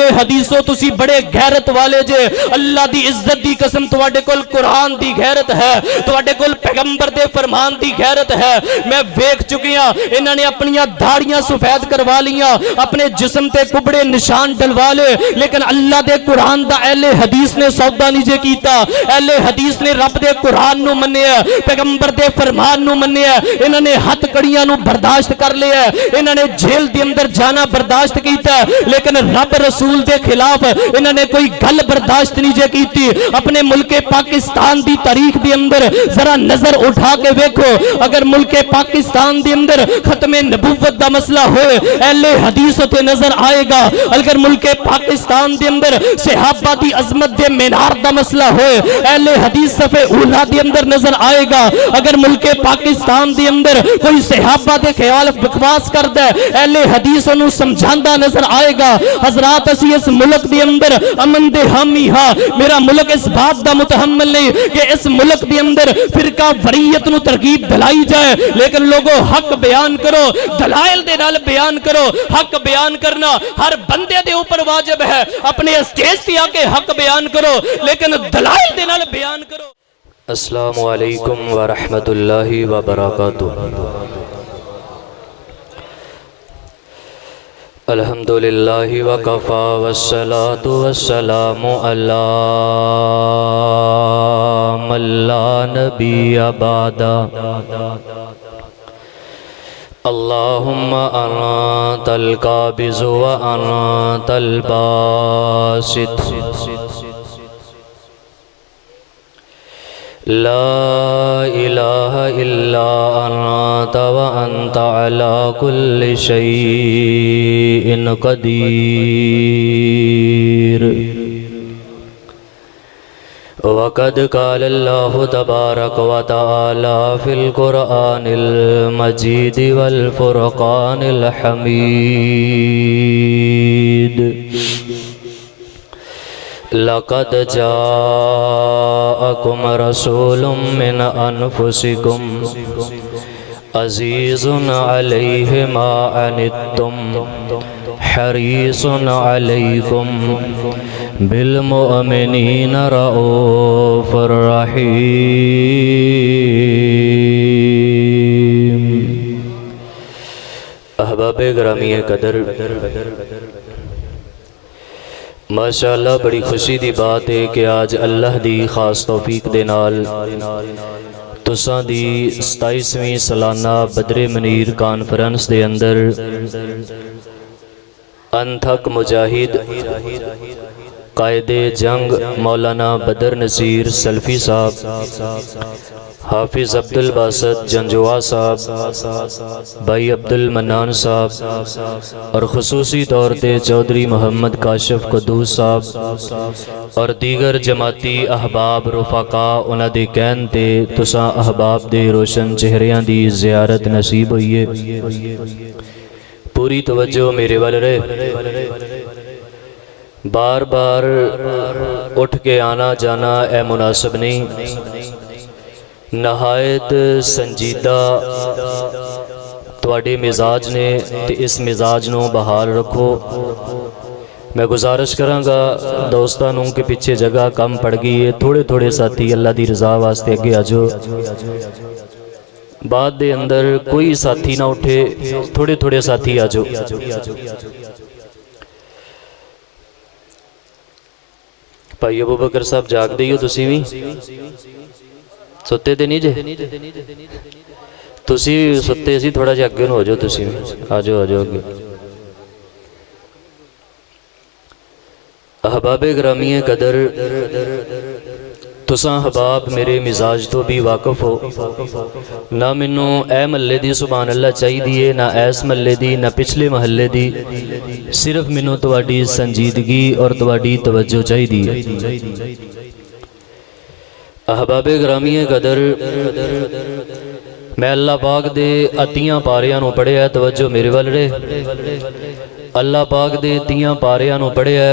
अहले हदीसो तुसी बड़े गैरत वाले जे। अल्लाह दी इज्जत दी कसम तुहाडे कोल कुरान दी गैरत है, तुहाडे कोल पैगंबर दे फरमान दी गैरत है। मैं वेख चुकी हां इन्होंने अपनियां दाढ़ियां सफेद करवा लियां, अपने जिस्म ते कुबड़े निशान डलवा ले, लेकिन अल्लाह दे कुरान दा अहले हदीस ने सौदा नहीं जे कीता। अहले हदीस ने रब दे कुरान नू मन्निया, पैगंबर दे फरमान नू मन्निया। इन्होंने हथ कड़ियां नू बर्दाश्त कर लिया, इन्होंने जेल दे अंदर जाना बर्दाश्त कीता, लेकिन रब रसूल दे खिलाफ इन्होंने कोई गल बर्दाश्त नहीं जे कीती। अपने मुल्के पाकिस्तान दी तारीख दे अंदर जरा नजर उठा के देखो, अगर मुल्के पाकिस्तान दे अंदर खत्मे नबूवत दा मसला होए अहले हदीस ते नजर आएगा। अगर मुल्के पाकिस्तान दे अंदर सहाबा दी अजमत दे मीनार दा मसला होए अहले हदीस सफे उला दे अंदर नजर आएगा। अगर मुल्के पाकिस्तान दे अंदर कोई सहाबा दे ख्याल बकवास करदा है अहले हदीस उन्हें समझांदा नजर आएगा। हजरात असी इस मुल्क दे अंदर अमन दे हामी हां। मेरा मुल्क इस बात दा मुतहम्मिल नहीं कि इस मुल्क दे अंदर फिरका वरीयत नू तरकीब दिलाई जाए, लेकिन लोगों हक बयान करो, दलाइल दे नाल बयान करो। हक बयान करना हर बंदे दे ऊपर वाजिब है। अपने स्टेज पे आके हक बयान करो, लेकिन दलाइल दे नाल बयान करो। अस्सलामु अलैकुम व रहमतुल्लाहि व बरकातुहू। अल्हम्दुलिल्लाहि व कफ़ा वस्सलातु वस्सलामु अला मन ला नबिय्य बअदा। अल्लाहुम्मा अंतल काबिज़ु व अंतल बासित, ला इलाहा इल्ला अंत व अंत अला कुल्लि शैइन क़दीर। वक़द क़ाल अल्लाहु तबारक व तआला फ़िल क़ुरआनिल मजीद वल फ़ुरक़ानिल हमीद। लक़द जाअकुम रसूलुम मिन अनफुसिकुम अज़ीज़ुन अलैहि मा अनित्तुम हरीसुन अलैकुम बिल मुअमिनीन रऊफ़ुर रहीम। अहबाब गिरामी कदर, माशाअल्लाह बड़ी खुशी दी बात है कि आज अल्लाह दी खास तौफीक दे नाल तुसां दी 27वीं सालाना बदरे मनीर कॉन्फ्रेंस दे अंदर अनथक मुजाहिद कायदे जंग मौलाना बदर नसीर सल्फी साहब, हाफिज़ अब्दुल बासत जंजुआ साहब, भाई अब्दुल मन्नान साहब और खुसूसी तौर पर चौधरी मोहम्मद काशिफ कदूस साहब और दीगर जमाती अहबाब रुफाका उन्हां दे कहन ते तुसां अहबाब दे रोशन चेहरियां दी ज़ियारत नसीब हुई है। पूरी तवज्जो मेरे वाल रहे। बार बार उठ के आना जाना ए मुनासिब नहीं। नहायत संजीदा तुहाडे मिजाज ने ते इस मिजाज नूं बहाल रखो। मैं गुजारिश करांगा दोस्तां नूं कि पिछे जगह कम पड़ गई है, थोड़े थोड़े साथी अल्लाह दी रज़ा वास्ते अगे आ जाओ। बाद दे अंदर कोई साथी ना उठे, थोड़े थोड़े साथी आ जाओ। भाई अबू बकर साहब जागदे ही हो, तुसी भी सुते तो नहीं जे? तुसी सुते सी, थोड़ा जिहा अगे हो जाओ। तुसी भी आ जाओ, आ जाओ अगे। अहबाब गिरामी कदर, तुसां अहबाब मेरे मिजाज तो भी वाकफ हो। ना मैनू ए महल्ले दी सुभान अल्लाह चाहिए, ना इस महल्ले दी, ना पिछले महल्ले दी। सिर्फ मैनू तुहाडी संजीदगी और तुहाडी तवज्जो चाहिए। अहबाब गिरामी कदर, मैं अल्लाह पाक दे अतियां पारियां नूं पढ़िया। तवज्जो मेरे वाल रहे। अल्लाह पाक दे तियां पारियां नूं पढ़िया,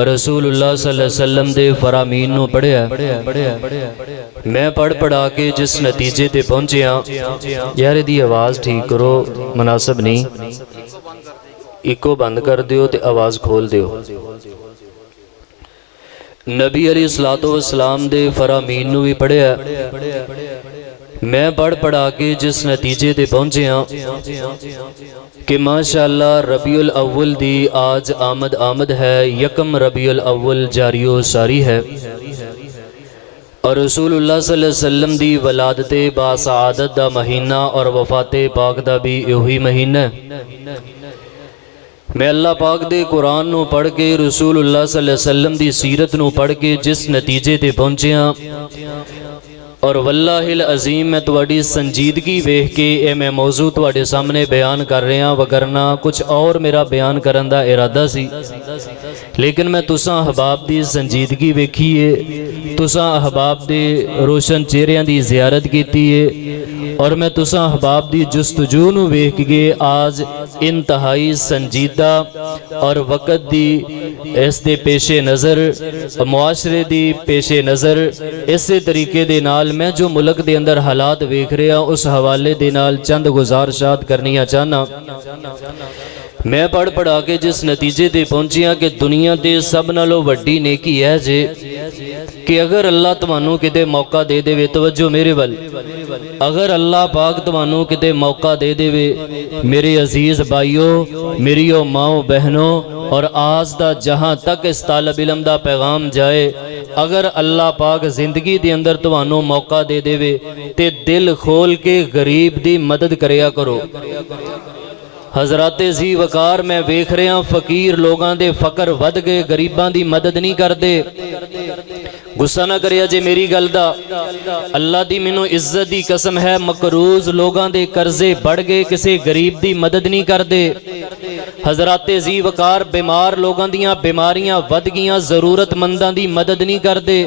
रसूलुल्लाह सल्लल्लाहु अलैहि वसल्लम दे फरामीन नूं पढ़िया। मैं पढ़ पढ़ा के जिस नतीजे ते पहुंचिया, यार इहदी आवाज़ ठीक करो, मुनासिब नहीं। इको बंद कर दियो ते आवाज़ खोल दियो। नबी अलैहिस्सलातु वस्सलाम दे फरामीन नूं भी पढ़िया। मैं पढ़ा के जिस नतीजे ते पहुँचे कि माशाअल्लाह रबीउल अव्वल दी आज आमद है, यकम रबीउल अव्वल जारियो सारी है और रसूलुल्लाह सल्लल्लाहु अलैहि वसल्लम दी वलादते बासआदत दा महीना और वफाते पाक दा भी यही महीना है। मैं अल्लाह पाक दे कुरान नूं पढ़ के रसूलुल्लाह सल्लल्लाहु अलैहि वसल्लम दी सीरत नूं पढ़ के जिस नतीजे ते पहुँचिया और वल्लाहिल अजीम मैं तुहाडी संजीदगी वेख के ये मैं मौजू तुहाडे सामने बयान कर रहा, वगरना कुछ और मेरा बयान करन दा इरादा सी, लेकिन मैं तुसां अहबाब दी संजीदगी वेखी है, तुसां अहबाब दे रोशन चेहरियां दी जियारत कीती है और मैं तुसां अहबाब दी जुस्तजू नूं वेख के आज इंतहाई संजीदा और वक़्त दी इस दे पेशे नज़र मुआशरे दी पेशे नज़र इस तरीके दे नाल मैं जो मुल्क दे अंदर हालात वेख रहा उस हवाले दे नाल चंद गुजारिशात करनिया चाहना। मैं पढ़ा के जिस नतीजे ते पहुंचिया कि दुनिया दे सब नालों वड्डी नेकी है जे कि अगर अल्लाह तुहानू किते मौका दे देवे, तवज्जो मेरे वल, अगर अल्लाह पाक तुहानू किते मौका दे देवे मेरे अजीज़ भाइयों, मेरियो माओ बहनों और आज दा जहाँ तक इस तालब इलम दा पैगाम जाए, अगर अल्लाह पाक जिंदगी दे अंदर तुहानू मौका दे देवे ते दिल खोल के गरीब दी मदद करिया करो। हजराते जी वकार मैं वेख रहा फकीर लोगों के फकर वध गए, गरीबां दी मदद नहीं करते। गुस्सा ना करिया जे मेरी गल दा, अल्लाह दी मैनू इज्जत दी कसम है, मकरूज लोगों के कर्जे बढ़ गए, किसी गरीब दी मदद नहीं करते। हजराते जी वकार बीमार लोगों दियां बीमारियां वध गईयां, जरूरतमंदां दी मदद नहीं करते।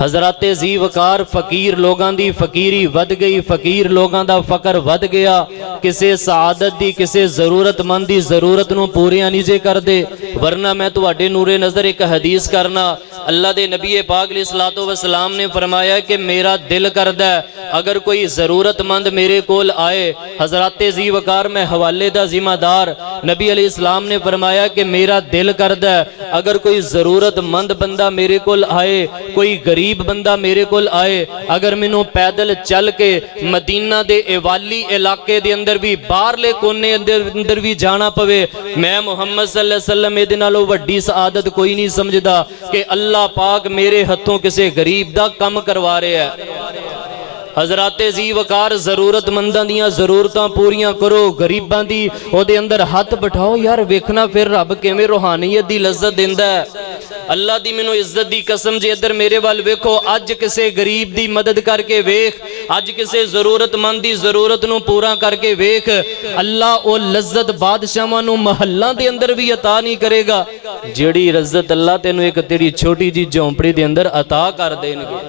हजराते जी वकार फकीर लोगों की फकीरी वध गई, फकीर लोगों का फकर वध गया, किसी सआदत दी किसी जरूरतमंद की जरूरत नूं पूरियां नहीं जे करते। वरना मैं तुहाडे नूरे नज़र एक हदीस करना, अल्लाह दे नबी पाक अलैहिस्सलातु वस्सलाम ने फरमाया कि मेरा दिल करदा है अगर कोई ज़रूरतमंद मेरे कोल आए, हजराते जी वकार मैं हवाले दा जिम्मेदार, नबी अलैहिस्सलाम ने फरमाया कि मेरा दिल करदा है अगर कोई ज़रूरतमंद बंदा मेरे कोल आए, कोई गरीब बंदा मेरे कोल आए, अगर मैनू पैदल चल के मदीना दे एवाली इलाके दे अंदर भी बाहरले कोने अंदर भी जाना पवे, मैं मुहम्मद सल्लल्लाहु अलैहि वसल्लम इहदे नालों वड्डी सआदत कोई नहीं समझदा कि अल्लाह पाक मेरे हथों किसी गरीब दा कम करवा रहा है। हजराते जी वकार जरूरतमंदां दियां जरूरतां पूरियां करो, गरीबां दी ओहदे अंदर हथ बिठाओ। यार वेखना फिर रब किवें रूहानियत दी लज्जत दिंदा है। अल्लाह दी मैनू इज्जत दी कसम जे इधर मेरे वाल वेखो, अज किसी गरीब दी मदद करके वेख, अज किसी जरूरतमंद दी जरूरत नूं पूरा करके वेख, अल्लाह ओ लज्जत बादशाहां नूं महल्लां दे अंदर भी अता नहीं करेगा जिहड़ी इज्जत अल्लाह तैनूं एक तेरी छोटी जी झोंपड़ी दे अंदर अता कर देणगे।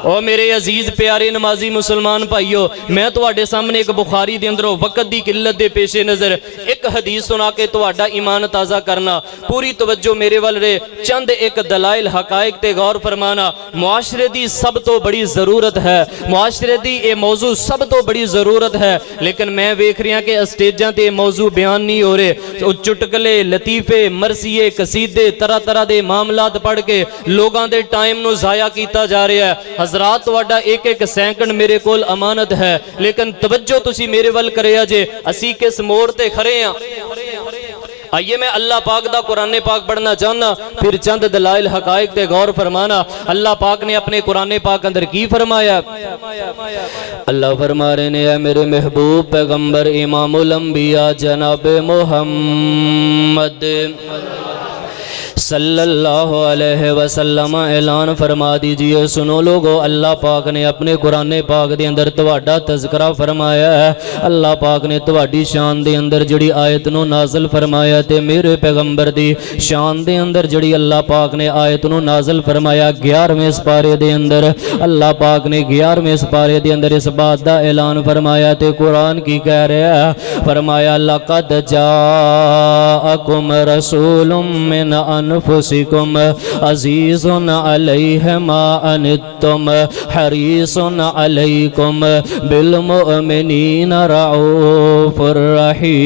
ओ मेरे अजीज प्यारे नमाजी मुसलमान भाइयों, मैं तुहाडे सामने एक बुखारी दे अंदरों वक़्त दी किल्लत दे पेशे नज़र एक हदीस सुना के तुहाडा ईमान ताज़ा करना। पूरी तवज्जो मेरे वाल रे, चंद एक दलाइल हकायक ते गौर फरमाना। मुआशरे दी सब तो बड़ी ज़रूरत है, मुआशरे दी ये मौजू सब तो बड़ी ज़रूरत है, लेकिन मैं वेख रहा कि स्टेजां ते मौजू बयान नहीं हो रहे। तो चुटकले, लतीफे, मरसिए, कसीदे, तरह तरह के मामलात पढ़ के लोगों के टाइम नूं ज़ाया किया जा रहा है। हजरात तुहाडा एक एक सैकंड मेरे कोल अमानत है, लेकिन तवज्जो तुसी मेरे वल करिया जे असी किस मोड़ ते खड़े हैं। आइए मैं अल्लाह पाक दा कुरान पाक पढ़ना चाहना, फिर चंद दलाइल हकायक ते गौर फरमाना। अल्लाह पाक ने अपने कुरान पाक अंदर की फरमाया? अल्लाह फरमा रहे ने, मेरे महबूब पैगंबर इमामुल अंबिया जनाब मोहम्मद सल्लल्लाहु अलैहि वसल्लम ऐलान फरमा दीजिए, सुनो लोगो, अल्लाह पाक ने अपने कुरान पाक दे अंदर तुहाडा तज़किरा फरमाया है। अल्लाह पाक ने तुहाडी शान दे अंदर जिहड़ी आयत नूं नाज़िल फरमाया ते मेरे पैगंबर दी शान दे अंदर जिहड़ी अल्लाह पाक ने आयत नूं नाज़िल फरमाया 11वें सिपारे दे अंदर अल्लाह पाक ने 11वें सिपारे दे अंदर इस बात दा ऐलान फरमाया ते कुरान की कह रहा है? फरमाया लक़द जाअकुम रसूलुम मिन अनफुसिकुम अजीज़ुन अलैहि मा अनित्तुम हरीसुन अलैकुम बिल मुमिनीना रऊफुर रहीम।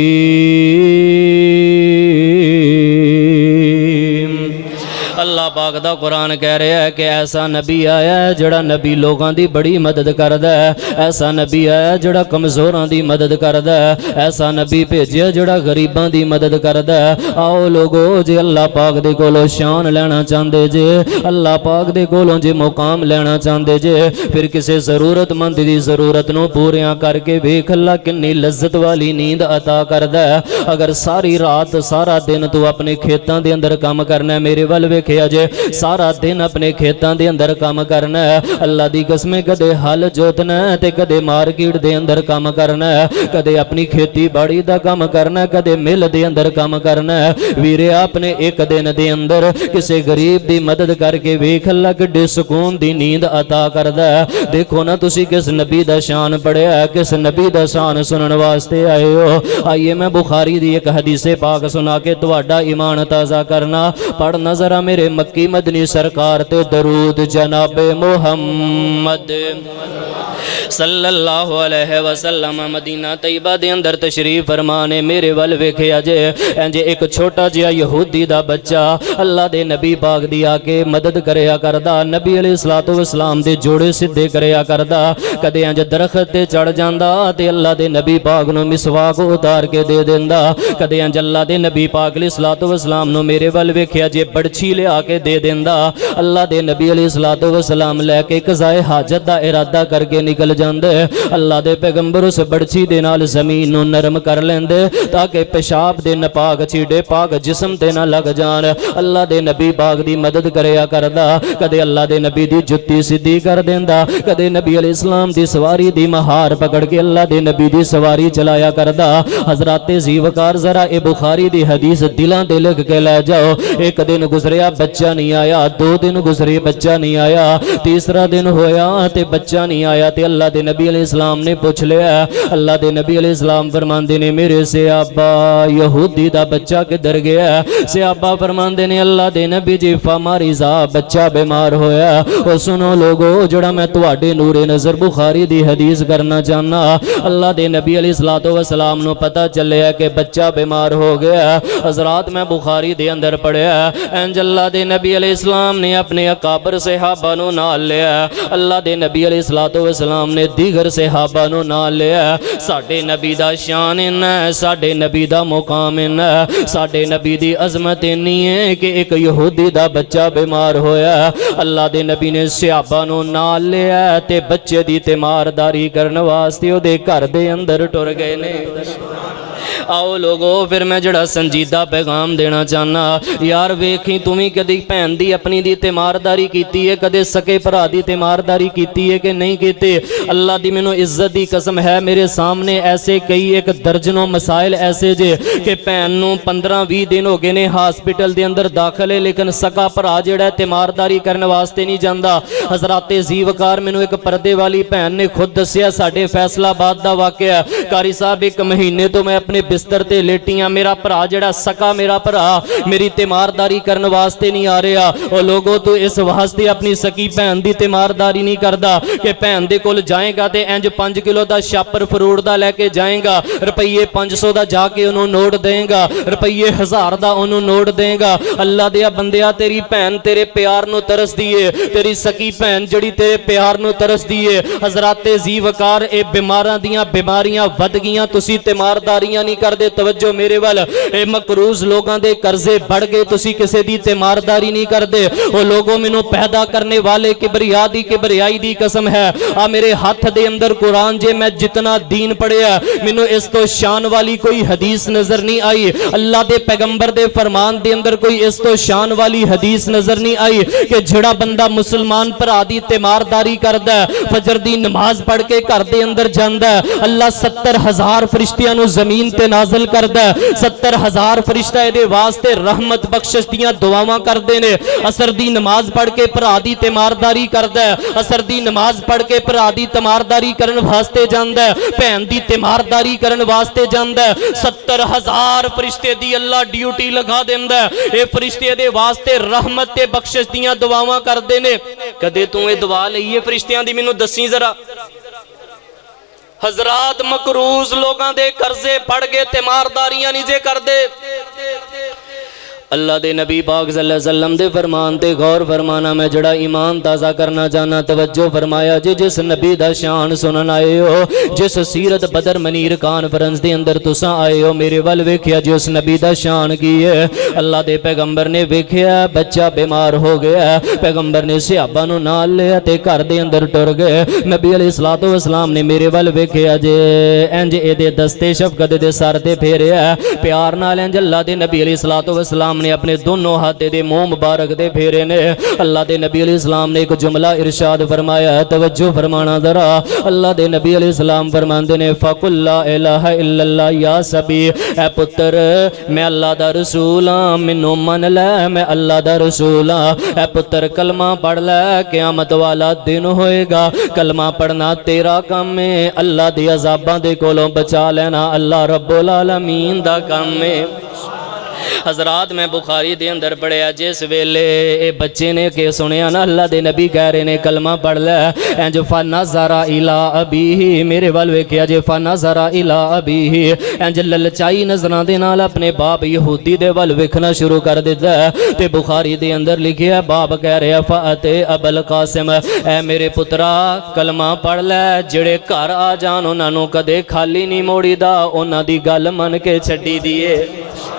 अल्लाह पाक दा कुरान कह रहा है कि ऐसा नबी आया है जड़ा नबी लोगों की बड़ी मदद करदा है। ऐसा नबी आया जड़ा कमज़ोरां की मदद करदा है। ऐसा नबी भेजिया जड़ा गरीबां की मदद करदा है। आओ लोगो जे अल्लाह पाक दे कोलों शान लेना चाहते जे, अल्लाह पाक दे कोलों जे मुकाम लेना चाहते जे, फिर किसी ज़रूरतमंद की ज़रूरत नूं पूरियां करके वेख अल्लाह कितनी लज्जत वाली नींद अता करदा है। अगर सारी रात सारा दिन तू अपने खेतों के अंदर काम करना है, मेरे वाल वेखिया जे सारा दिन अपने खेतों के अंदर काम करना है, अल्लाह दी कसम कदे हल जोतना है ते कदे मार्केट दे अंदर काम करना है, कदे अपनी खेती बाड़ी दा काम करना है, कदे मिल दे अंदर काम करना है। वीरे आपने एक दिन दे अंदर किसी गरीब दी मदद करके वेख अल्लाह किड्डे सुकून दी नींद अता करदा है। देखो ना तुसी किस नबी दा शान पढ़िया है, किस नबी दा शान सुनने वास्ते आए हो। आइए मैं बुखारी दी एक हदीसे पाक सुना के तुहाडा ईमान ताज़ा करना। पढ़ना जरा मेरे मक्की मदनी सरकार ते दरूद जनाबे मुहम्मद सल्लल्लाहु अलैहि वसल्लम। मदीना तैयबा दे अंदर तशरीफ फरमाने मेरे वल वेखिया जे इंज एक छोटा जिहा यहूदी दा बच्चा अल्लाह दे नबी पाक दी आके मदद करया करदा। नबी अलैहिस्सलातु वस्सलाम दे जोड़े सिद्धे करया करदा। कदे इंज दरख्त ते चढ़ जांदा ते अल्लाह दे नबी पाक नूं मिसवाक उतार के दे देंदा। कदे इंज अल्लाह दे नबी पाक अलैहिस्सलातु वस्सलाम नूं मेरे वल वेखिया जे बड़छी लिया के दे देंदा। अल्लाह दे नबी अलैहिस्सलातु वस्सलाम लैके कज़ाए हाजत दा इरादा करके निकल जांदे। अल्लाह दे पैगंबर उस बड़छी दे नाल ज़मीन नूं नरम कर लेंदे ताकि पेशाब दे नपाक छीड़े पाक जिस्म ते ना लग जान। अल्लाह दे नबी पाक दी मदद करया करदा। कदे अल्लाह दे नबी दी जुत्ती सीधी कर देंदा, कदे नबी अलैहिस्सलाम दी सवारी दी महार पकड़ के अल्लाह दे नबी दी सवारी चलाया करदा। हज़राते ज़ीवकार जरा ए बुखारी दी हदीस दिलां ते लिख के ले जाओ। एक दिन गुजरिया बच्चा नहीं आया, 2 दिन गुजरे बच्चा नहीं आया, तीसरा दिन होया ते बच्चा नहीं आया ते अल्लाह दे नबी अलैहिस्सलाम ने पूछ लिया। अल्लाह दे नबी अलैहिस्सलाम फरमांदे ने मेरे सहाबा यहूदी दा बच्चा किधर गया? सहाबा फरमांदे ने अल्लाह दे नबी जी फमारिज़ा बच्चा बीमार होया। और सुनो लोगो जड़ा मैं तुहाडे नूरे नज़र बुखारी दी हदीस करना चाहना। अल्लाह दे नबी अलैहिस्सलातु वस्सलाम नूं पता चलिया कि बच्चा बीमार हो गया। हज़रात मैं बुखारी दे अंदर पढ़िया इंज अल्लाह दे नबी अलैहिस्सलाम ने अपने अकाबर सहाबा नूं नाल लिया। अल्लाह दे नबी अलैहिस्सलातु वस्सलाम ने दीगर सहाबा नूं नाल लिया। साडे नबी दा शान इन्ना है, साडे नबी दा मुकाम इन्ना है, साडे नबी दी अजमत इन्नी है कि एक यहूदी दा बच्चा बीमार होया। अल्लाह दे नबी ने सहाबा नूं नाल लिया ते बच्चे दी तीमारदारी करन वास्ते ओदे घर दे अंदर टुर गए ने। आओ लोगो फिर मैं जड़ा संजीदा पैगाम देना चाहना। यार वेखी तू भी कदी भैन दी अपनी दी तीमारदारी कीती है, कदे सके भरा दी तीमारदारी कीती है कि नहीं कीती? अल्लाह दी मैनू इज्जत दी कसम है मेरे सामने ऐसे कई एक दर्जनों मसाइल ऐसे जे कि भैन नू 15-20 दिन हो गए ने हॉस्पिटल दे अंदर दाखिल है, लेकिन सका भरा जेड़ा तीमारदारी करने वास्ते नहीं जाता। हज़राते ज़ीवकार मैनू एक पर्दे वाली भैन ने खुद दसिया साडे फैसलाबाद दा वाकया। कारी साहब एक महीने तो मैं अपने बिस्तर ते लेटियां, मेरा भरा जेड़ा सका मेरा भरा मेरी तीमारदारी करने वास्ते नहीं आ रहा। और लोगों तो इस वास्ते अपनी सकी भैन की तीमारदारी नहीं करता कि भैन दे कोल जाएगा तो इंज 5 किलो का छापर फरूट का लैके जाएगा, रुपये 500 का जाके उन्होंने नोट देगा, रुपये 1000 का उन्होंने नोट देगा। अल्लाह दिया बंदिया तेरी भैन तेरे प्यार नू तरसदी है, तेरी सकी भैन जड़ी तेरे प्यार नू तरसदी है। हज़राते ज़ीवकार ए बीमारां दियां बीमारियां वध गईयां, तुसी तीमारदारियां नहीं करदे। तवज्जो मेरे वाल, ए मकरूज लोगों के कर्जे बढ़ गए, तुसी किसी दी तीमारदारी नहीं करदे। ओ लोगों मैनू पैदा करने वाले किबरिया दी किबरियाई दी कसम है, आ मेरे हाथ दे अंदर कुरान जे मैं जितना दीन पढ़िया मैनू इस तो शान वाली कोई हदीस नजर नहीं आई। अल्लाह दे पैगंबर दे फरमान दे अंदर कोई इस तो शान वाली हदीस नजर नहीं आई कि जेड़ा बंदा मुसलमान भरा दी तीमारदारी करदा है, फजर दी नमाज पढ़ के घर दे अंदर जांदा है, अल्लाह 70,000 फरिश्तियां नू जमीन ते नाजिल करदा है। 70,000 फरिश्ता इहदे वास्ते रहमत बख्शिश दियां दुआवां करदे ने। असर दी नमाज पढ़ के भरा दी तीमारदारी करदा है, असर दी नमाज पढ़ के भरा दी तीमारदारी करन वास्ते जांदा है, भैन दी तीमारदारी करन वास्ते जांदा है। 70,000 फरिश्ते दी अल्लाह ड्यूटी लगा दिंदा है। ये फरिश्ते दे वास्ते रहमत ते बख्शिश दियां दुआवां करदे ने। कदे तू ये दुआ लईए फरिश्तियां दी, मैनू दसी जरा। हजरात मकरूज लोगों दे कर्जे पड़ गए, तीमारदारियां नहीं जे करदे। अल्लाह दे नबी पाक सल्लल्लाहु अलैहि वसल्लम दे फरमान ते गौर फरमाना। मैं जड़ा ईमान ताज़ा करना चाहना, तवज्जो फरमाया जी। जिस नबी दा शान सुनन आए हो, जिस सीरत बदर मनीर कॉन्फ्रेंस दे अंदर तुसां आए हो, मेरे वल वेख्या जी उस नबी दा शान की है। अल्लाह दे पैगंबर ने वेख्या बच्चा बीमार हो गया, पैगंबर ने सहाबा नूं नाल लिया ते घर दे अंदर टुर गए। नबी अलैहिस्सलातु वस्सलाम ने मेरे वल वेख्या जे इंज इहदे दस्ते शफकत दे सर ते फेरिया, प्यार नाल इंज अल्लाह दे नबी अलैहिस्सलातु वस्सलाम ने अपने दोनों हाथ दे मुंह मुबारक दे फेरे ने। अल्लाह दे नबी अलैहिस्सलाम ने एक जुमला इरशाद फरमाया, तवज्जो फरमाना जरा। अल्लाह दे नबी अलैहिस्सलाम फरमांदे ने फकुल ला इलाहा इल्लल्लाह या सभी, ऐ पुत्र मैं अल्लाह दा रसूल हां, मैनू मन लै मैं अल्लाह दा रसूल हां। ऐ पुत्र कलमा पढ़ लै, क़यामत वाला दिन होएगा। कलमा पढ़ना तेरा काम है, अल्लाह दे अज़ाबां दे कोलों बचा लेना अल्लाह रब्बुल आलमीन दा काम है। हजरात मैं बुखारी दे अंदर पढ़िया, जिस वेले ये बच्चे ने के सुनिया ना अल्लाह दे नबी कह रहे ने कलमा पढ़ लै, इंज फना ज़रा इला अबी, मेरे वाल वेख्या जे फना ज़रा इला अबी, इंज ललचाई नजरां दे नाल अपने बाप यहूदी दे वाल वेखना शुरू कर दिता। ते बुखारी दे अंदर लिखिया बाप कह रहा फते अबल कासिम, ऐ मेरे पुत्रा कलमा पढ़ लै, जेड़े घर आ जान उन्होंने कदे खाली नहीं मोड़ीदा, उन्हां दी गल मन के छड्डी दिए।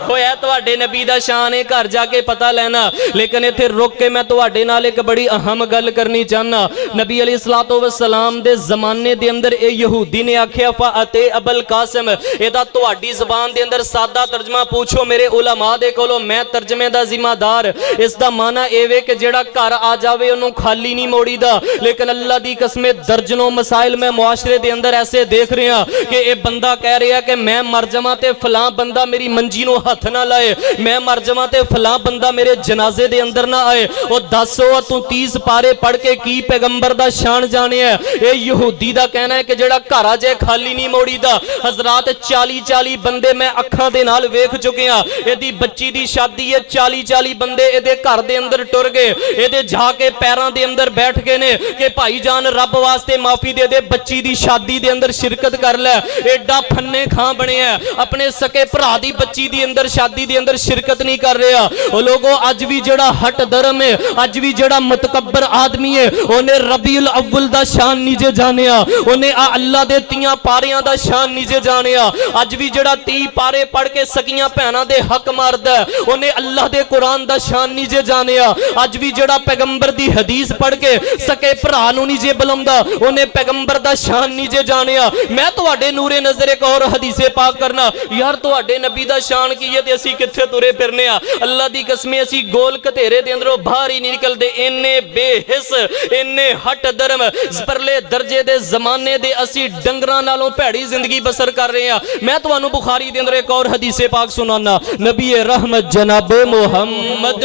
होया तुहाडे नबी दा शान है, घर जाके पता लेना, लेकिन इत्थे रुक के मैं तुहाडे नाल एक बड़ी अहम गल करनी चाहना। नबी अलैहिस्सलातु वस्सलाम दे जमाने दे अंदर ए यहूदी ने आख्या फते अबल कासिम, एदा तुहाडी ज़बान दे अंदर सादा तर्जमा पूछो मेरे उलमा दे कोलों, मैं तर्जमे दा जिम्मेदार। इसदा माना एवे कि जेड़ा घर आ जावे उन्हों खाली नहीं मोड़ीदा। लेकिन अल्लाह दी कसम दर्जनों मसाइल मैं मुआशरे दे अंदर ऐसे देख रहा कि ये बंदा कह रहा कि मैं मर जावां ते फलां बंदा मेरी मंजी नूं हथ ना लाए, मैं मर जावां ते फलां बंदा मेरे जनाजे दे अंदर ना आए। ओ दसो तू 30 पारे पढ़ के की पैगंबर दा शान जाने है? ये यहूदी दा कहना है कि जेड़ा घर आ जाए खाली नहीं मोड़ीदा। हजरात 40-40 बंदे मैं अखां दे नाल वेख चुके हां, इहदी बच्ची दी शादी है, 40-40 बंदे इहदे घर दे अंदर टुर गए, इहदे जाके पैरां दे अंदर बैठ गए ने कि भाई जान रब वास्ते माफी दे दे, बच्ची दी शादी दे अंदर शिरकत कर लै। एडा फन्ने खां बनिया अपने सके भरा दी बच्ची दी अंदर शादी दे अंदर शिरकत नहीं कर रहा। वो लोगों अज भी जड़ा हट धर्म है, अज भी जड़ा मुतकब्बर आदमी है, उन्हें रबीउल अव्वल दा शान नीजे जानिया, उन्हें अल्लाह दे 30 पारियां दा शान नीजे जानिया। अज भी जड़ा 30 पारे पढ़ के सकियां भैनां दे हक मारदा, उन्हें अल्लाह दे कुरान दा शान नीजे जानिया। अज भी जड़ा पैगंबर दी हदीस पढ़ के सके भरा नूं नीजे बुलांदा, उन्हें पैगंबर दा शान नीजे जानिया। मैं तुहाडे नूरे नजर एक और हदीसे पाक करना, यार तुहाडे नबी दा शान की है ते असीं कित्थे तुरे फिरने आ? अल्लाह दी कसम असीं गोल घतेरे दे अंदरों बाहर ही नहीं निकलदे, इन्ने बेहिस इन्ने हट धर्म परले दर्जे दे जमाने दे असीं डंगरां नालों भैड़ी जिंदगी बसर कर रहे हैं। मैं तुहानूं बुखारी दे अंदर एक और हदीसे पाक सुनाना, नबी रहमत जनाब मुहम्मद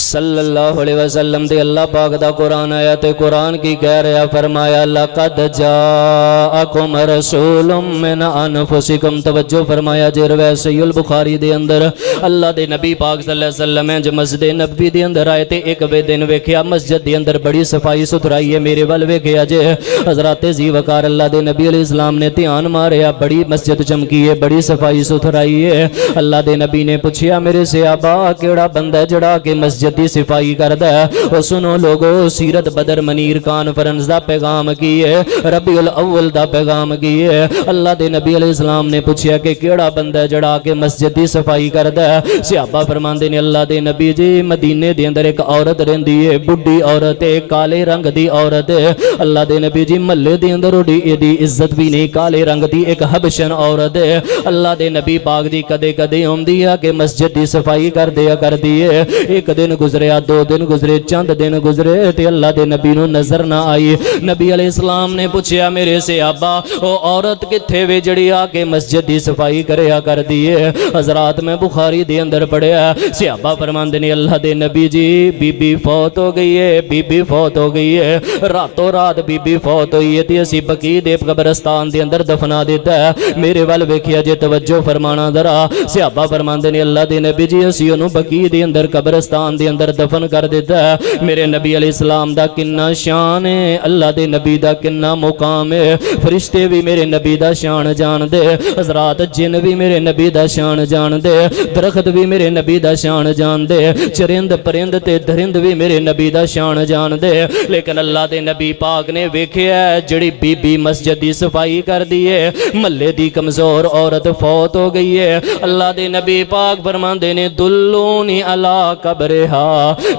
सल्लल्लाहु अलैहि वसल्लम दे अल्लाह पाक दा कुरान आया ते कुरान की कह रहा, फरमाया लक़द जाअकुम रसूलुम मिन अनफुसिकुम। तवज्जो फरमाया जे रवायत बुखारी दे अंदर अल्लाह दे नबी पाक सल्लल्लाहु अलैहि वसल्लम ज मस्जिद नबवी दे अंदर आए ते एक वे दिन वेख्या मस्जिद दे अंदर बड़ी सफाई सुथराई है। मेरे वल वेख्या जे हज़रत जी वकार अल्लाह दे नबी अलैहिस्सलाम ने ध्यान मारिया, बड़ी मस्जिद चमकी है, बड़ी सफाई सुथराई है। अल्लाह दे नबी ने पूछया मेरे सहाबा केड़ा बंदा जड़ा के मस्जिद दी सिफाई करदा है? और सुनो लोगो, सीरत बदर मनीर कॉन्फ्रेंस दा पैगाम की है, रबीउल अव्वल दा पैगाम की है। अल्लाह दे नबी अलैहिस्सलाम ने पूछया कि केड़ा बंदा जड़ा के मस्जिद दी सफाई करदा है? सहाबा फरमांदे ने अल्लाह दे नबी जी मदीने दे अंदर एक औरत रहिंदी है, बुढ़ी औरत है, काले रंग दी औरत है। अल्लाह दे नबी जी महल्ले दे अंदर ओदी एदी इज्जत भी नहीं, काले रंग दी एक हबशन औरत है। अल्लाह दे नबी पाक दी कदे कदे आउंदी है कि मस्जिद दी सफाई कर दिया करदी है। एक दिन दिन गुजरिया, 2 दिन गुजरे, चंद दिन गुजरे ते अल्लाह दे नबी नूं नजर ना आई। नबी अलैहिस्सलाम ने पूछया मेरे सहाबा ओ औरत किथे वे जड़ी आके मस्जिद दी सफाई करया कर दी है? हजरात मैं बुखारी दे अंदर पढ़िया, सहाबा फरमांदे ने अल्लाह दे नबी जी बीबी फौत हो गई है, बीबी फौत हो गई है, रातों रात बीबी फौत हुई है ते असीं बकी दे कब्रिस्तान दे अंदर दफना दिता है। मेरे वाल वेखिया जे तवज्जो फरमाना जरा, सहाबा फरमांदे ने अल्लाह दे नबी जी असीं ओनू बकी दे अंदर कब्रिस्तान दे अंदर दफन कर दिता है। मेरे नबी अलैहिस्सलाम दा किन्ना शान है, अल्लाह दे नबी दा किन्ना मुकाम है। फरिश्ते भी मेरे नबी दा शान जानदे, हजरात जिन भी मेरे नबी दा शान जानदे, दरख्त भी मेरे नबी दा शान जानदे, चरिंद परिंद ते दरिंद भी मेरे नबी दा शान जानदे। लेकिन अल्लाह दे नबी पाक ने वेखिया जड़ी बीबी मस्जिद दी सफाई कर दी है, महल्ले दी कमजोर औरत फौत हो गई है। अल्लाह दे नबी पाक फरमांदे ने दुल्लूनी अला कब्रिहा,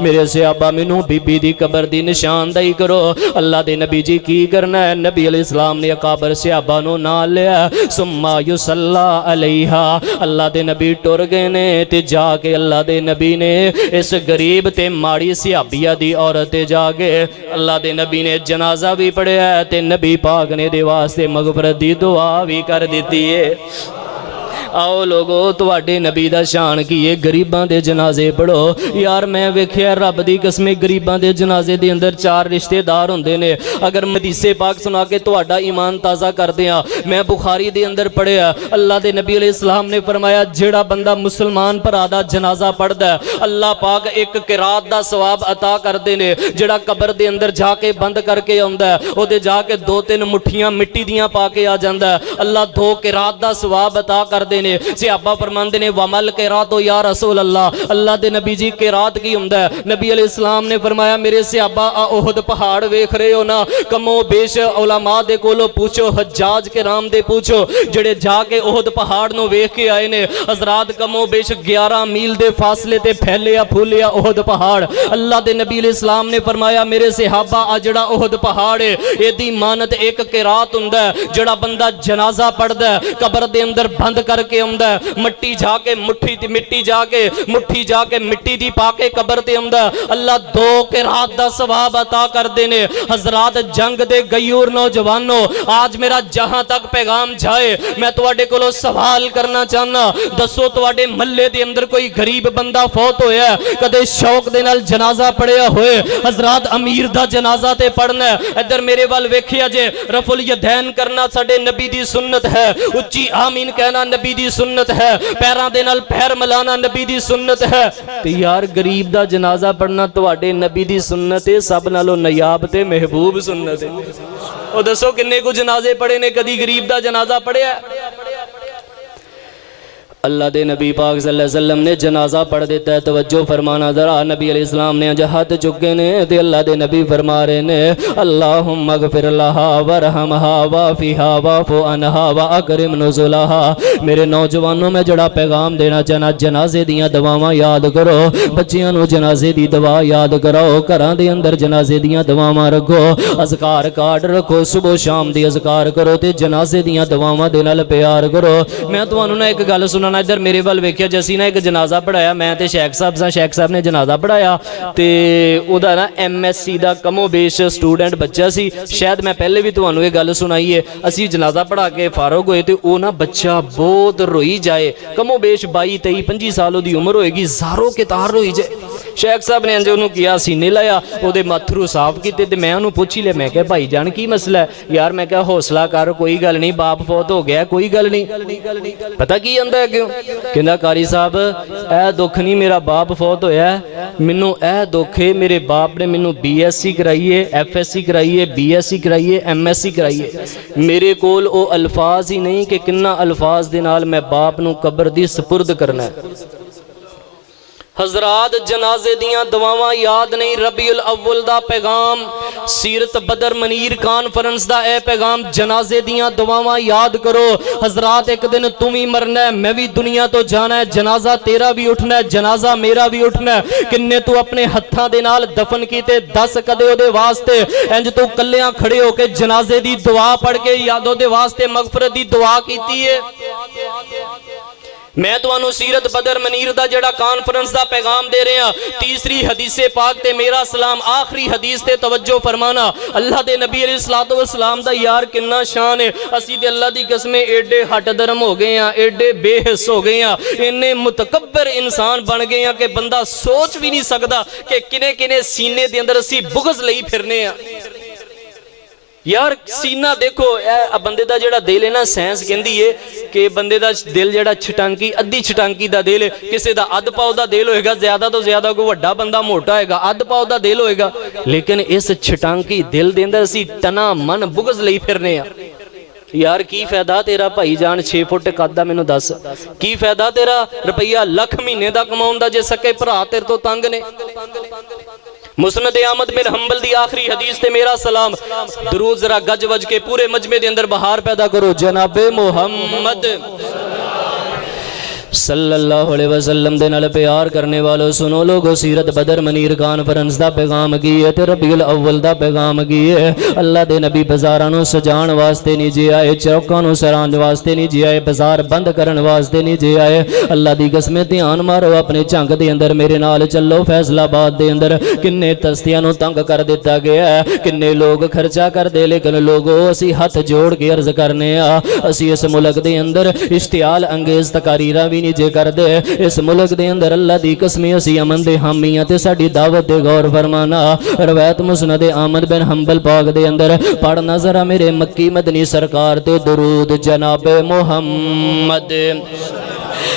मेरे सहाबा मैनू बीबी दी कब्र दी निशानदेही करो। अल्लाह दे नबी जी की करना है? नबी अलैहिस्सलाम ने कब्र सहाबा नू नाल लिया, सुम्मा युसल्ला अलैहा। अल्लाह दे नबी टुर गए ने ते जाके अल्लाह दे नबी ने इस गरीब ते माड़ी सहाबिया दी औरत ते जाके अल्लाह दे नबी ने जनाजा भी पढ़िया ते नबी पाक ने दे वास्ते मगफरत दी दुआ भी कर दी है। आओ लोगो तुहाडे नबी दा शान की है, गरीबां दे जनाजे पढ़ो। यार मैं वेखिया रब दी कसमे गरीबां दे जनाजे दे अंदर 4 रिश्तेदार हुंदे ने। अगर हदीसे पाक सुना के तुहाडा ईमान ताज़ा कर दियां, मैं बुखारी दे अंदर पढ़िया अल्लाह दे नबी अलैहिस्सलाम ने फरमाया जेड़ा बंदा मुसलमान भरा दा जनाजा पढ़दा अल्लाह पाक एक किरात दा सवाब अता करदे ने। जेड़ा कब्र दे अंदर जाके बंद करके आउंदा ओदे जाके 2-3 मुठियां मिट्टी दियां पाके आ जांदा, अल्लाह 2 किरात दा सवाब अता करदे ने। सहाबा फरमांदे ने वमल किरात या रसूल अल्लाह, अल्लाह दे नबी जी किरात की हुंदा है? नबी अलैहिस्सलाम ने फरमाया मेरे सहाबा ओहद पहाड़ वेख रहे हो ना, कमो बेश उलमा दे कोलों पूछो, हज्जाज किराम दे पूछो जेड़े जाके ओहद पहाड़ नु वेख के आए ने। हजरात कमो बेश 11 मील दे फासले ते फैलिया फूलिया ओहद पहाड़। अल्लाह दे नबी अलैहिस्सलाम ने फरमाया मेरे सहाबा आ जेड़ा ओहद पहाड़ है एदी मानत एक किरात हुंदा है। जेड़ा बंदा जनाजा पढ़दा कब्र दे अंदर बंद करके आउंदा, मट्टी जाके मुट्ठी दी मिट्टी जाके मुट्ठी जाके मिट्टी दी पाके कब्र ते आउंदा, अल्लाह 2 किरात दा सवाब अता करदे ने। हजरात जंग दे गयूर नौजवानों, आज मेरा जहां तक पैगाम जाए मैं तुहाडे कोलों सवाल करना चाहना, दसो तुहाडे महल्ले दे अंदर कोई गरीब बंदा फौत होया कदे शौक दे नाल जनाजा पढ़िया होए? हजरात अमीर दा जनाजा ते पढ़ना है। इधर मेरे वाल वेखिया जे रफुल यदैन करना साडे नबी दी सुन्नत है, उच्ची आमीन कहना नबी दी सुन्नत है, पैरां दे नाल पैर मिलाना नबी दी सुन्नत है। ते यार गरीब दा जनाजा पढ़ना तुहाडे नबी दी सुन्नत है, सब नालों नयाब ते महबूब सुन्नत है। ओ दसो किन्ने को जनाजे पढ़े ने, कदी गरीब दा जनाजा पढ़िया? अल्लाह दे नबी पाक सल्लल्लाहु अलैहि वसल्लम ने जनाजा पढ़ देता है। तवज्जो फरमाना जरा, नबी अलैहिस्सलाम ने अज हाथ चुके ने ते अल्लाह दे नबी फरमा रहे ने अल्लाहुम्मा गफिर लहा वरहमहा वाफिहा वाफु अनहा व अकरिम नुजुलहा। मेरे नौजवानों में जड़ा पैगाम देना चाहना, जनाजे दियां दवावां याद करो, बच्चियां नूं जनाजे दी दवा याद कराओ, घरां दे अंदर जनाजे दियां दवावां रखो, अज़कार कार्ड रखो, सुबह शाम दी अज़कार करो ते जनाजे दियां दवावां दे नाल प्यार करो। मैं तुहानूं ना एक गल सुना, इधर मेरे वाल वेखिया जसी ना एक जनाजा पढ़ाया, मैं ते शेख साहब सा, शेख साहब ने जनाजा पढ़ाया ते ओदा ना MSc दा कमो बेश स्टूडेंट बच्चा सी। शायद मैं पहले भी तुहानूं ये गल सुनाई है, असी जनाजा पढ़ा के फारग होए ते ओ ना बच्चा बहुत रोई जाए, कमो बेश 22, 23, 25 साल ओदी उम्र होएगी, ज़ारो के तार रोई जाए। शेख साहब ने अंजे उन्होंने किया, सीने लाया, ओदे मथरू साफ किए ते मैं उन्होंने पूछ ही लिया, मैं क्या भाई जान की मसला है? यार मैं क्या हौसला कर, कोई गल नहीं, बाप फौत हो गया, कोई गल नहीं। पता की आंदा है क्यों? कहंदा कारी साहब ए दुख नहीं मेरा बाप फौत होया, मैनू ए दुख है मेरे बाप ने मैनू BSc कराई है, FSc कराई है, BSc कराई है, MSc कराई है। मेरे कोल ओ अल्फाज ही नहीं कि किन्ना अल्फाज दे नाल मैं बाप नू कब्र दी सपुर्द करना है। हजरात जनाजे दियां दुआवां याद नहीं, रबीउल अव्वल दा पैगाम, सीरत बदर मनीर कॉन्फ्रेंस दा ए पैगाम, जनाजे दियां दुआवां याद करो। हजरात एक दिन तुम ही मरना है, मैं भी दुनिया तो जाना है, जनाजा तेरा भी उठना है, जनाजा मेरा भी उठना है। किन्ने तू अपने हत्थां दे नाल दफन कीते, 10 कदे ओदे वास्ते इंज तू कल्लियां खड़े होके जनाजे दी दुआ पढ़ के यादों दे वास्ते मगफरत दी दुआ कीती है? मैं तुहानू सीरत बदर मनीर दा जड़ा कॉन्फ्रेंस दा पैगाम दे रहे हैं, तीसरी हदीसे पाक ते मेरा सलाम, आखिरी हदीस ते तवज्जो फरमाना। अल्लाह दे नबी अलैहिस्सलातु वस्सलाम दा यार किन्ना शान है। असी ते अल्लाह दी कसम एडे हट धर्म हो गए हैं, एडे बेहिस हो गए हैं, इन्ने मुतकब्बर इंसान बन गए हैं कि बंदा सोच भी नहीं सकता कि किने किने सीने दे अंदर असी बुगज लई फिरने हैं। यार सीना देखो, बंदे दा जेड़ा दिल है ना, साइंस कहती है कि बंदे दा दिल जेड़ा छटांकी अद्धी छटांकी दा दिल है, किसी दा अध पाव दा दिल होएगा, ज्यादा तो ज्यादा कोई वड्डा बंदा मोटा होएगा अध पाव दा दिल होएगा, लेकिन इस छटांकी दिल दे अंदर असी तना मन बुगज लई फिरने आ। यार की फायदा तेरा भाई जान 6 फुट कद दा, मैनू दस की फायदा तेरा रुपया लाख महीने दा कमाउण दा जे सके भरा तेरे तो तंग ने। मुस्नद अहमद बिन हंबल दी आखिरी हदीस ते मेरा सलाम, दरूद जरा गज वज के पूरे मजमे दे अंदर बहार पैदा करो। जनाबे मोहम्मद सल्लल्लाहु अलैहि वसल्लम दे नाल प्यार करने वालों सुनो लोगो, सीरत बदर मनीर कॉन्फ्रेंस दा पैगाम की है ते रबीउल अव्वल दा पैगाम की है। अल्लाह दे नबी बाजारां नूं सजाण वास्ते नहीं जे आए, चौकां नूं सराण वास्ते नहीं जे आए, बाजार बंद करन वास्ते नहीं जे आए। अल्लाह दी कसम ध्यान मारो अपने झंग दे अंदर, मेरे नाल चलो। फैसलाबाद दे अंदर किन्ने तस्तियां नूं तंग कर दिता गया है, किन्ने लोग खर्चा करदे, लेकिन लोगो असी हथ जोड़ के अर्ज करने आ, असी इस मुल्क दे अंदर इश्तियाल अंगेज तकारीरां भी नहीं जे करदे। इस मुल्क दे अंदर अल्लाह दी कसम असी अमन दे हामी हां ते साडी दावत दे गौर फरमाना। रवायत मुस्नद अहमद बिन हंबल पाक दे अंदर पढ़ना जरा मेरे मक्की मदनी सरकार ते दुरूद। जनाबे मोहम्मद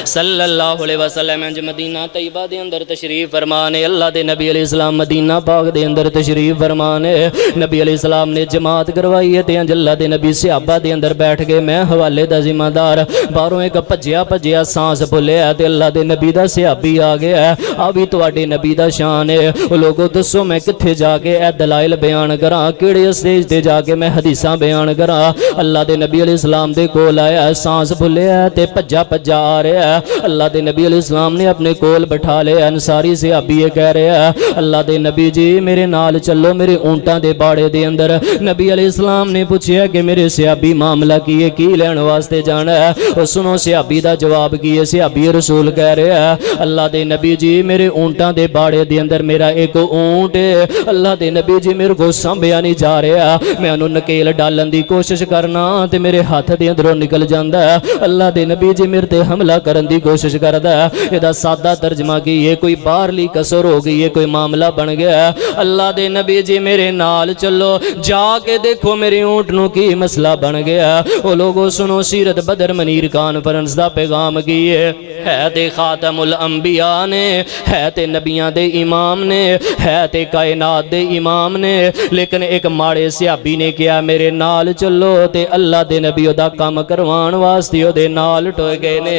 सल्लल्लाहु अलैहि वसल्लम इंज मदीना तैयबा दे अंदर तशरीफ फरमाने। अल्लाह दे नबी अलैहि सलाम मदीना पाक दे अंदर तशरीफ फरमाने। नबी अलैहि सलाम ने जमात करवाई है ते अल्लाह दे नबी सहाबा दे अंदर बैठ गए। मैं हवाले दा जिम्मेदार, बाहरों एक भज्जिया सांस भुलिया ते अल्लाह दे नबी दा सहाबी आ गया। आ भी तुहाडे नबी दा शान है। ओ लोगो दसो मैं कित्थे जाके ए दलाइल बयान करा, किहड़े स्टेज ते जाके मैं हदीसां बयान करा। अल्लाह दे नबी अलैहि सलाम दे कोल आया, सांस भुलिया ते भज्जा आ रहा। अल्लाह दे नबी अलैहिस्सलाम ने अपने कोल बैठा लिया। अंसारी सहाबी ये कह रहे हैं, अल्लाह दे नबी जी मेरे नाल चलो मेरे ऊंटां दे बाड़े दे अंदर। नबी अलैहिस्सलाम ने पूछा कि मेरे सहाबी मामला की है, की लैण वास्ते जाना है? और सुनो सहाबी दा जवाब की है। सहाबी रसूल कह रहे हैं, अल्लाह दे नबी जी मेरे ऊंटां दे बाड़े दे अंदर मेरा एक ऊंट है। अल्लाह दे नबी जी मेरे को सांभिया नहीं जा रहा, मैं उन्होंने नकेल डालने की कोशिश करना ते मेरे हाथ दे अंदरों निकल जाता है। अल्लाह दे नबी जी मेरे ते हमला करने की कोशिश करता है। इहदा सादा तर्जमा की है, कोई बाहरली कसर हो गई है, कोई मामला बन गया। अल्लाह दे नबी जी मेरे नाल चलो, जाके देखो मेरे ऊंट नूं की मसला बन गया। ओ लोगो सुनो, सीरत बदर मनीर कॉन्फ्रेंस दा पैगाम की है ते खातमुल अंबिया ने, है ते नबियां दे इमाम ने, है ते कायनात दे इमाम ने। लेकिन एक माड़े सहाबी ने कहा मेरे नाल चलो, ते अल्लाह दे नबी ओदा काम करवाण वास्ते ओदे नाल टोए गए ने।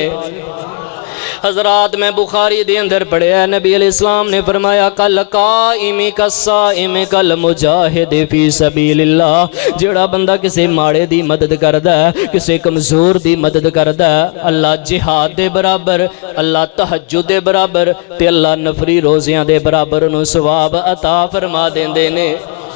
हजरात मैं बुखारी दे अंदर पढ़िया, नबी अलैहिस्सलाम ने फरमाया कल काइमी कस्साइम कल मुजाहिद फी सबीलिल्लाह। जेड़ा बंदा किसी माड़े दी मदद करदा है, किसी कमजोर दी मदद करदा है, अल्लाह जिहाद दे बराबर, अल्लाह तहज्जुद दे बराबर ते अल्लाह नफरी रोज़ियां दे बराबर उन्होंने सवाब अता फरमा देंदे ने।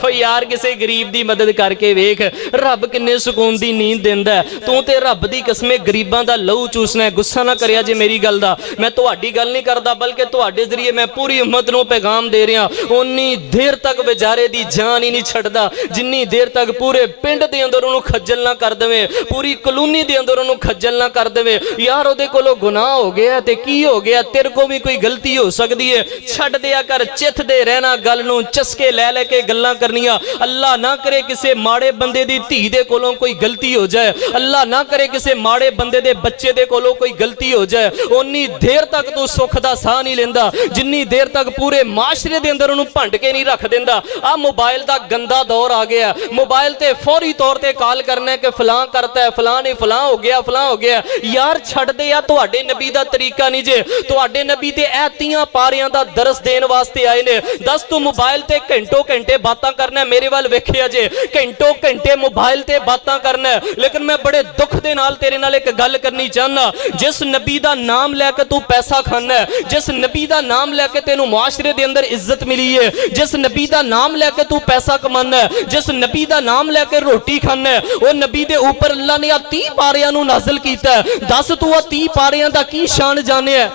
यार किसी गरीब की मदद करके वेख, रब किन्ने सुकून की नींद देंदा है। तू ते रब की कसमें गरीबां दा लहू चूसना है। गुस्सा ना करिया जे मेरी गल दा, मैं तुहाडी गल नहीं करदा, बल्कि तुहाडे जरिए मैं पूरी उम्मत नूं पैगाम दे रहा। उन्नी देर तक बेचारे दी जान ही नहीं छड्डदा जिन्नी देर तक पूरे पिंड दे अंदर उन्होंने खज्जल ना कर देवे, पूरी कलोनी दे अंदर उन्होंने खज्जल ना कर देवे। यार उहदे कोलों गुनाह हो गया ते की हो गया, तेरे को भी कोई गलती हो सकती है। छड्ड दिया कर, चिथ दे रहना गल नूं, चस्के लै लै के गल्लां करनिया। अल्लाह ना करे किसी माड़े बंदे दी धी दे कोलों कोई गलती हो जाए, अल्लाह ना करे किसी माड़े बंदे दे बच्चे दे कोलों कोई गलती हो जाए। उन्नी देर तक तू सुख दा साह नहीं लेंदा जिन्नी देर तक पूरे माशरे दे अंदर उन्होंने भंड के नहीं रख देंदा। आ मोबाइल दा गंदा दौर आ गया, मोबाइल ते फौरी तौर ते कॉल करना है कि फलां करता है, फलां ने फलां हो गया, फलां हो गया। यार छड्ड दे यार, तुहाडे नबी दा तरीका नहीं जे। तुहाडे नबी ते ऐतियां पारियां दा दरस देन वास्ते आए ने। दस तू मोबाइल ते घंटों घंटे बातां करना, मेरे वाल वेखिया जे घंटों घंटे मोबाइल ते बातां करना, लेकिन मैं बड़े दुख दे नाल तेरे नाल एक गल करनी चाहना। जिस नबी दा नाम लैके तू पैसा खाना है, जिस नबी दा नाम लैके तेनू मुआशरे दे अंदर इज्जत मिली है, जिस नबी दा नाम लैके तू पैसा कमाना है, जिस नबी दा नाम लैके रोटी खाना है, वो नबी दे ऊपर अल्लाह ने 30 पारियां नू नाज़िल कीता है। दस तू 30 पारियां दा की शान जाने है?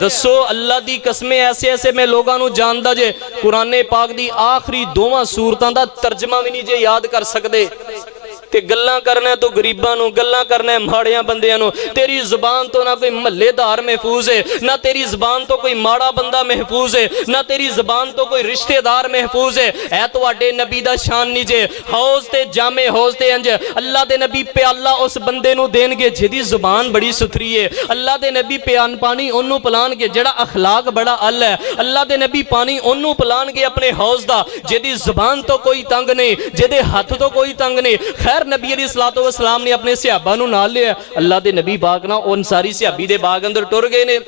दसो अल्लाह दी कसमें ऐसे ऐसे मैं लोगों नू जानदा जे कुराने पाक दी आखिरी दोवां सूरतां दा तर्जमा भी नहीं जे याद कर सकदे ते गल्लां करना तो गरीबां नू, गल्लां करना माड़ियां बंदियां नू। तेरी जुबान तो ना कोई महल्लेदार महफूज है, ना तेरी जुबान तो कोई माड़ा बंदा महफूज है, ना तेरी जुबान तो कोई रिश्तेदार महफूज है। ऐ तुहाडे नबी दा शान नहीं जे। हौज ते जामे हौज ते अंज अल्लाह दे नबी प्याला उस बंदे नू देणगे जिहदी जुबान बड़ी सुथरी है। अल्लाह दे नबी प्यान पानी ओनू पिलाणगे जिहड़ा अखलाक बड़ा अल है। अल्लाह दे नबी पानी ओनू पिलाणगे अपने हौज दा जिहदी जुबान तो कोई तंग नहीं, जिहदे हथ तो कोई तंग नहीं। खैर नबी अलैहिस्सलातु वस्सलाम ने अपने सहाबा नू नाल लिया। अल्लाह दे नबी पाक ना उन सारी सहाबी दे बाग अंदर टुर गए ने।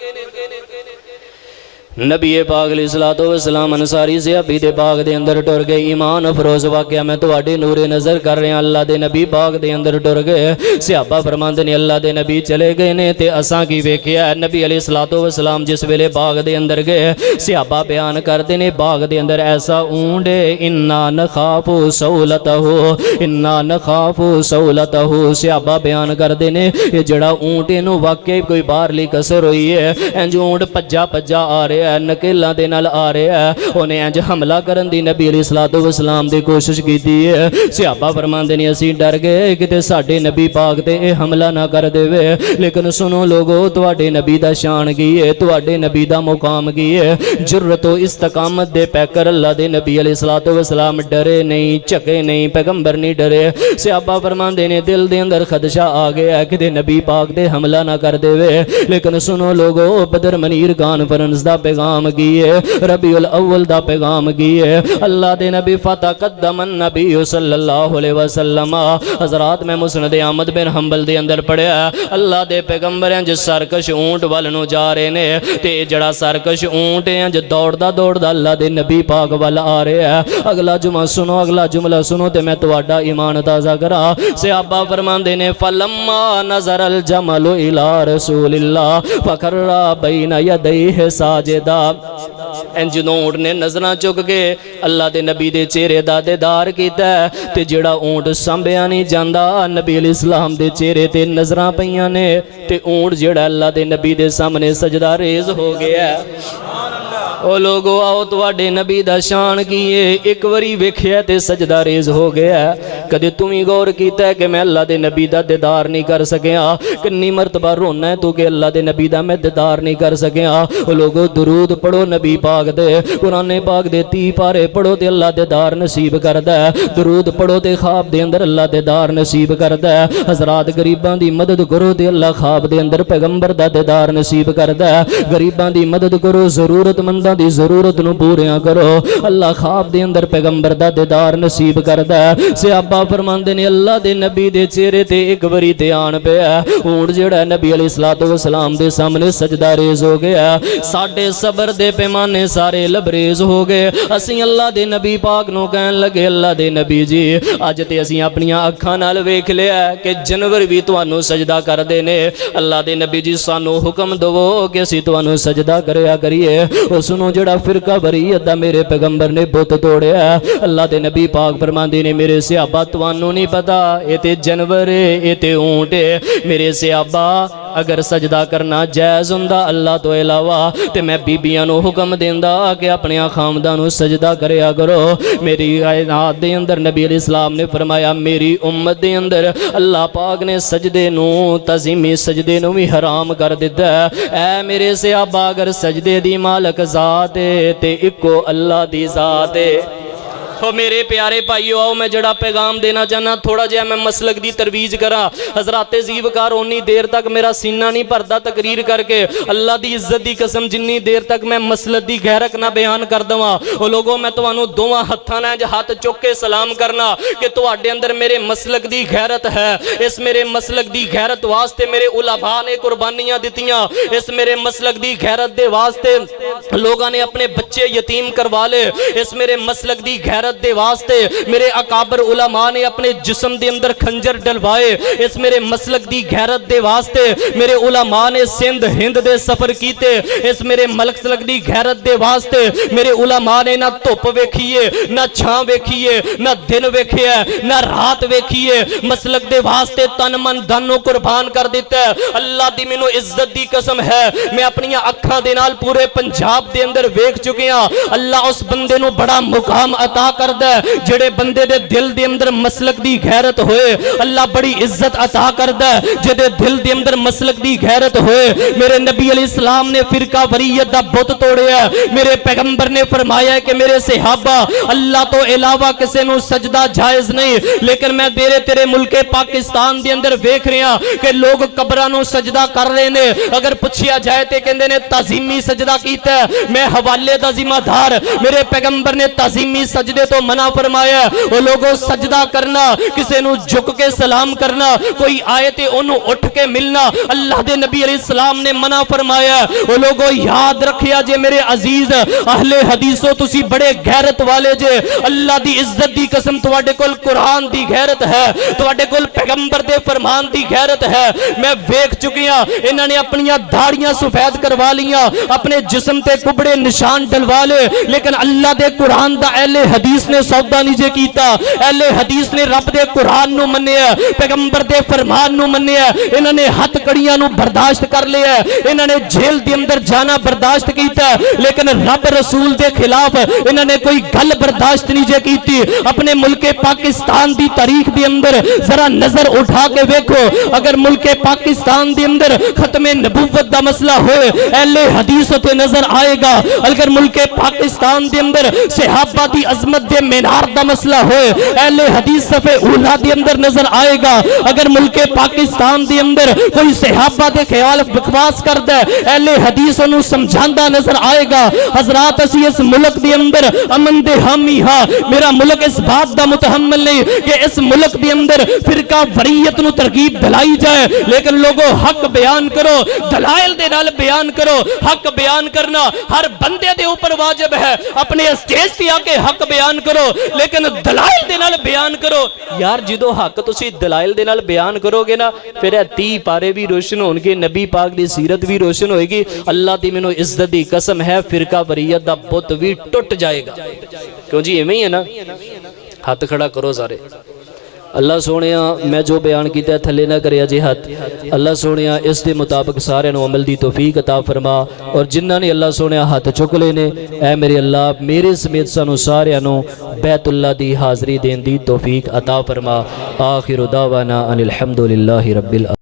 नबी पाक अलैहिस्सलातु वस्सलाम अंसारी सहाबी दे बाग दे अंदर टुर गए। ईमान अफरोज वाकया मैं तुहाडे नूरे नज़र कर रहा। अल्लाह दे नबी बाग दे अंदर टुर गए। सहाबा फरमांदे ने अल्लाह दे नबी चले गए ने ते असां की वेखिया। नबी अलैहिस्सलातु वस्सलाम जिस वेले बाग दे अंदर गए, सहाबा बयान करते ने बाग दे अंदर ऐसा ऊंट है, इन्ना नखाफु सौलतहु, इन्ना नखाफु सौलतहु। सहाबा बयान करते ने ये जड़ा ऊंट इनू वाकई कोई बाहरली कसर हुई है। इंज ऊंट भज्जा भज्जा आ रहा, नकेला दे नाल आ रहा है। उन्हें इंज हमला करन दी नबी अलैहिस्सलातु वस्सलाम दी कोशिश कीती है। सहाबा फरमांदे ने असीं डर गए किते साडे नबी पाक ते ये हमला ना कर देवे। लेकिन सुनो लोगो, तुहाडे नबी दा शान की है, तुहाडे नबी दा मुकाम की है। जुर्रत व इस्तकामत दे पैकर अल्लाह दे नबी अलैहिस्सलातु वस्सलाम डरे नहीं, झके नहीं, पैगंबर नहीं डरे। सहाबा फरमांदे ने दिल दे अंदर खदशा आ गया किते नबी पाक ते हमला ना कर देवे। लेकिन सुनो लोगो, बदर मनीर कॉन्फ्रेंस दा पैगाम की है, रबीउल अव्वल दा पैगाम की है। अल्लाह दे नबी फतकद्दमन नबी सल्लल्लाहु अलैहि वसल्लम। हजरात मैं मुस्नद अहमद बिन हंबल दे अंदर पढ़िया, अल्लाह दे पैगंबर इंज सरकश ऊंट वाल नू जा रहे ने ते जड़ा सरकश ऊंट इंज दौड़दा दौड़दा अल्लाह दे नबी पाक वाल आ रहा है। अगला जुमा सुनो, अगला जुमला सुनो ते मैं तुहाडा ईमान ताज़ा करा। सहाबा फरमांदे ने फलम्मा नज़रल जमलु इला रसूलिल्लाह फखर्रा बैना यदैहि साजिदा। जदों ऊंट ने नजरां चुक के अल्लाह दे नबी दे चेहरे दा दीदार कीता ते जिहड़ा ऊंट संभिया नहीं जांदा, नबी अलैहिस्सलाम दे चेहरे ते नजरां पईयां ने ते ऊंट जिहड़ा अल्लाह दे नबी दे सामने सजदा रेज़ हो गया। ओ लोगो आओ, तुहाडे नबी दा शान की है। एक बारी वेखिया ते सजदा रेज़ हो गया। कदे तू भी गौर कीता है कि मैं अल्लाह दे नबी दा दीदार नहीं कर सकिया? कितनी मरतबा रोना है तू कि अल्लाह दे नबी दा मैं दीदार नहीं कर सकिया? ओ लोगो दुरूद पढ़ो नबी पाक दे, कुरान पाक दे 30 पारे पढ़ो ते अल्लाह दीदार नसीब करदा है। दुरूद पढ़ो ते ख्वाब दे अंदर अल्लाह दीदार नसीब करदा है। हजरात गरीबां दी मदद करो ते अल्लाह ख्वाब दे अंदर पैगंबर दा दीदार नसीब करदा है। गरीबां दी मदद करो, जरूरतमंदां दी जरूरत नू पूरियां करो, अल्लाह ख्वाब दे अंदर पैगंबर दा दीदार नसीब करदा है। सहाबा फरमांदे ने अल्लाह दे नबी दे चेहरे ते एक बारी ध्यान पिया, ऊंट जेड़ा नबी अलैहिस्सलातु वस्सलाम दे सामने सजदा रेज़ हो गया। साडे सबर दे पैमाने सारे लबरेज हो गए। असीं अल्लाह दे नबी पाक नू कहन लगे, अल्लाह दे नबी जी अज ते असीं अपनियां अखां नाल वेख लिया कि जानवर भी तुहानू सजदा करदे ने। अल्लाह दे नबी जी सानू हुक्म दवो कि असीं तुहानू सजदा करया करिए। ओ सुनो, जड़ा फिरका बरीयत दा मेरे पैगंबर ने बुत तोड़िया। अल्लाह दे नबी पाक फरमांदे ने मेरे सहाबा तुहानू नहीं पता, ये ते जानवर है, ये ते ऊंट है। मेरे सहाबा अगर सजदा करना जायज़ हुंदा अल्लाह तो इलावा ते मैं बीबियां नू हुक्म देंदा कि अपने खामदां नू सजदा करया करो। मेरी कायनात दे अंदर नबी अलैहिस्सलाम ने फरमाया, मेरी उम्मत दे अंदर अल्लाह पाक ने सजदे नू, तज़ीमी सजदे नू भी हराम कर दिता है। ऐ मेरे सहाबा अगर सजदे दी मालक ज़ात है ते इको अल्लाह दी ज़ात है। तो मेरे प्यारे भाईओ, आओ मैं जड़ा पैगाम देना चाहना, थोड़ा जिहा मैं मसलक दी तरवीज करा। हजराते जीवकार उन्नी देर तक मेरा सीना नहीं भरदा तकरीर करके। अल्लाह दी इज्जत दी कसम, जिन्नी देर तक मैं मसलक दी गैरत ना बयान कर दवां, ओ लोगों मैं तुहानू दोवां हत्थां नाल हाथ चुक के सलाम करना कि तुहाडे अंदर मेरे मसलक दी गैरत है। इस मेरे मसलक दी गैरत वास्ते मेरे उलमा ने कुर्बानियां दित्तियां। इस मेरे मसलक दी गैरत दे वास्ते लोगों ने अपने बच्चे यतीम करवा ले। इस मेरे मसलक दी गैरत गैरत दे वास्ते मेरे अकाबर उलमा ने अपने जिस्म दे अंदर खंजर डलवाए। इस मेरे मसलक दी गैरत दे वास्ते मेरे उलमा ने सिंध हिंद दे सफर कीते। इस मेरे मसलक दी गैरत दे वास्ते मेरे उलमा ने ना धुप वेखीए, ना छां वेखीए, ना दिन वेखिए, ना रात वेखीए। मसलक दे वास्ते तन मन धन कुर्बान कर दिता है। अल्लाह दी मैनू इज्जत दी कसम है, मैं अपनी अखां दे नाल पूरे पंजाब दे अंदर वेख चुके हां। अल्लाह उस बंदे नू बड़ा मुकाम अता करदा है जेड़े बंदे दे दिल दे अंदर मसलक दी गैरत होए। अल्लाह बड़ी इज्जत अता करदा है जेदे दिल दे अंदर मसलक दी गैरत होए। मेरे नबी अलैहिस्सलाम ने फिरका वरीयत दा बुत तोड़िया। मेरे पैगंबर ने फरमाया कि मेरे सहाबा अल्लाह तो इलावा किसी नू सजदा जायज नहीं, लेकिन मैं तेरे मुल्के पाकिस्तान दे अंदर वेख रहा कि लोग कबरां नू सजदा कर रहे ने। अगर पूछिया जाए तो कहंदे ने ताजीमी सजदा कीता है। मैं हवाले दा जिम्मेदार, मेरे पैगंबर ने ताजीमी सजदे तो मना फरमाया। वो लोगों सजदा करना, किसी नू झुक के सलाम करना, कोई आए ते ओनू उठ के मिलना, अल्लाह दे नबी अलैहिस्सलाम ने मना फरमाया। वो लोगों याद रखिया जे मेरे अजीज अहले हदीसो, तुसी बड़े गैरत वाले जे। अल्लाह दी इज्जत दी कसम, तुहाडे कोल कुरान दी गैरत है, तुहाडे कोल पैगंबर दे फरमान दी गैरत है। मैं वेख चुकी हां इन्होंने अपनी दाढ़ियां सफेद करवा लिया, अपने जिस्म ते कुबड़े निशान डलवा ले, लेकिन अल्लाह दे कुरान दा अहले हदीस ने सौदा नहीं जे कीता। अहले हदीस ने रब दे कुरान नू मन्निया, पैगंबर दे फरमान नू मन्निया। इन्होंने हथ कड़ियां नू बर्दाश्त कर लिया, इन्होंने जेल दे अंदर जाना बर्दाश्त कीता, लेकिन रब रसूल दे खिलाफ इन्होंने कोई गल बर्दाश्त नहीं जे कीती। अपने मुल्के पाकिस्तान दी तारीख दे अंदर जरा नजर उठा के वेखो, अगर मुल्के पाकिस्तान दे अंदर खत्मे नबूवत दा मसला होए अहले हदीस ते नजर आएगा। अगर मुल्के पाकिस्तान दे अंदर सहाबा दी अजमत दे मीनार दा मसला होए अहले हदीस सफे उला दे अंदर नजर आएगा। अगर मुल्के पाकिस्तान दे अंदर कोई सहाबा दे ख्याल बकवास करदा है अहले हदीस ओनू समझांदा नजर आएगा। हजरात असी इस मुल्क दे अंदर अमन दे हामी हां। मेरा मुल्क इस बात दा मुतहम्मिल नहीं कि इस मुल्क दे अंदर फिरका वरीयत नू तरकीब दिलाई जाए, लेकिन लोगों हक बयान करो, दलाइल दे नाल बयान करो। हक बयान करना हर बंदे दे ऊपर वाजिब है। अपने स्टेज ते आके हक बयान करो, लेकिन दलाइल दे नाल बयान करो। यार जो हक तुसी दलाइल दे नाल बयान करोगे ना, फिर 30 पारे भी रोशन होणगे, नबी पाक दी सीरत भी रोशन होएगी। अल्लाह दी मैनू इज्जत दी कसम है, फिरका वरीयत दा बुत भी टुट जाएगा। क्यों जी इवें ही है ना। हाथ खड़ा करो सारे। अल्लाह सोने मैं जो बयान किया थले ना करे जे हाथ। अल्लाह सोने इस दे मुताबिक सारे अमल दी तौफीक अता फरमा, और जिन्हों ने अल्लाह सोने हाथ चुक ले ने ऐ मेरे अल्लाह मेरे समेत सानू सारे बैतुल्ला दी हाज़री देन दी तौफीक अता फरमा। आखिर दावाना अनिल हम्दुलिल्लाहि रब्बिल